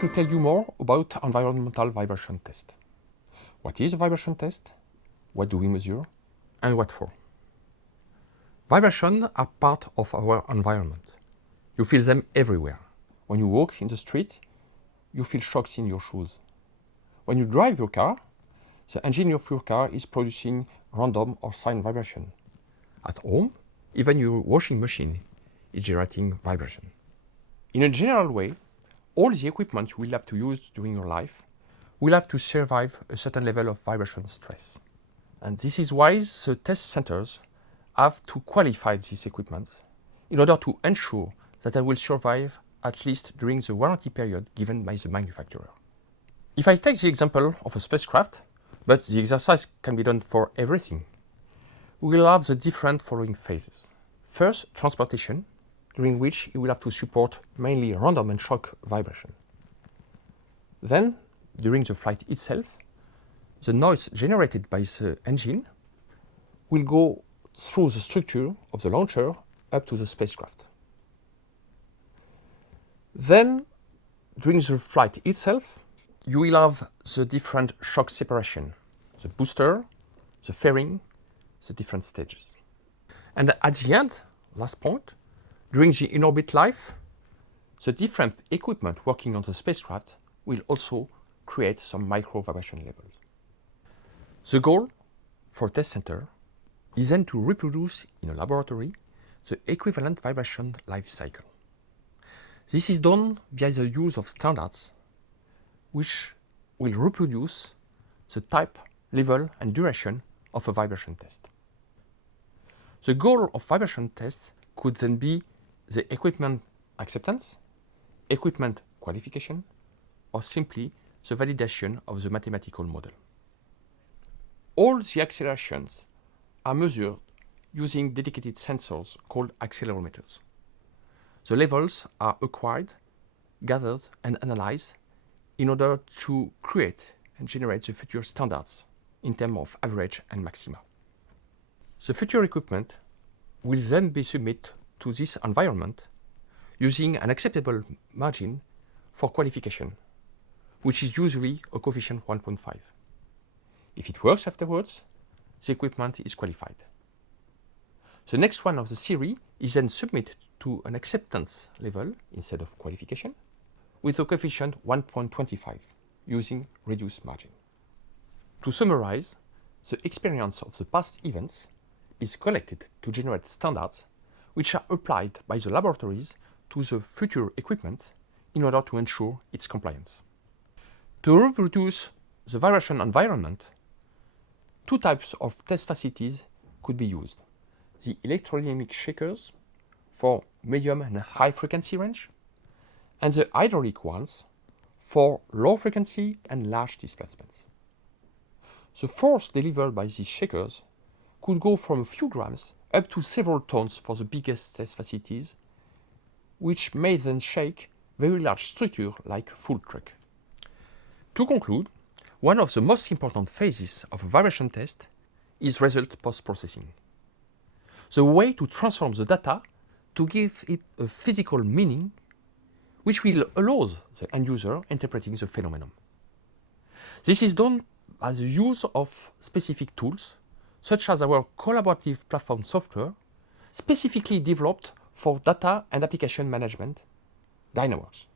to tell you more about environmental vibration test. What is a vibration test? What do we measure? And what for? Vibrations are part of our environment. You feel them everywhere. When you walk in the street, you feel shocks in your shoes. When you drive your car, the engine of your car is producing random or sine vibration. At home, even your washing machine is generating vibration. In a general way, all the equipment you will have to use during your life will have to survive a certain level of vibration stress. And this is why the test centers have to qualify this equipment in order to ensure that they will survive at least during the warranty period given by the manufacturer. If I take the example of a spacecraft, but the exercise can be done for everything, we will have the different following phases. First, transportation, during which you will have to support mainly random and shock vibration. Then, during the flight itself, the noise generated by the engine will go through the structure of the launcher up to the spacecraft. Then, during the flight itself, you will have the different shock separation, the booster, the fairing, the different stages. And at the end, last point, during the in-orbit life, the different equipment working on the spacecraft will also create some micro vibration levels. The goal for a test center is then to reproduce in a laboratory the equivalent vibration life cycle. This is done via the use of standards which will reproduce the type, level and duration of a vibration test. The goal of vibration tests could then be the equipment acceptance, equipment qualification, or simply the validation of the mathematical model. All the accelerations are measured using dedicated sensors called accelerometers. The levels are acquired, gathered, and analyzed in order to create and generate the future standards in terms of average and maxima. The future equipment will then be submitted to this environment using an acceptable margin for qualification, which is usually a coefficient 1.5. If it works afterwards, the equipment is qualified. The next one of the series is then submitted to an acceptance level instead of qualification with a coefficient 1.25 using reduced margin. To summarize, the experience of the past events is collected to generate standards which are applied by the laboratories to the future equipment in order to ensure its compliance. To reproduce the vibration environment, two types of test facilities could be used. The electrodynamic shakers for medium and high frequency range, and the hydraulic ones for low frequency and large displacements. The force delivered by these shakers could go from a few grams up to several tons for the biggest test facilities, which may then shake very large structures like full truck. To conclude, one of the most important phases of a vibration test is result post-processing. The way to transform the data to give it a physical meaning which will allow the end user interpreting the phenomenon. This is done by the use of specific tools such as our collaborative platform software specifically developed for data and application management, DynaWorks.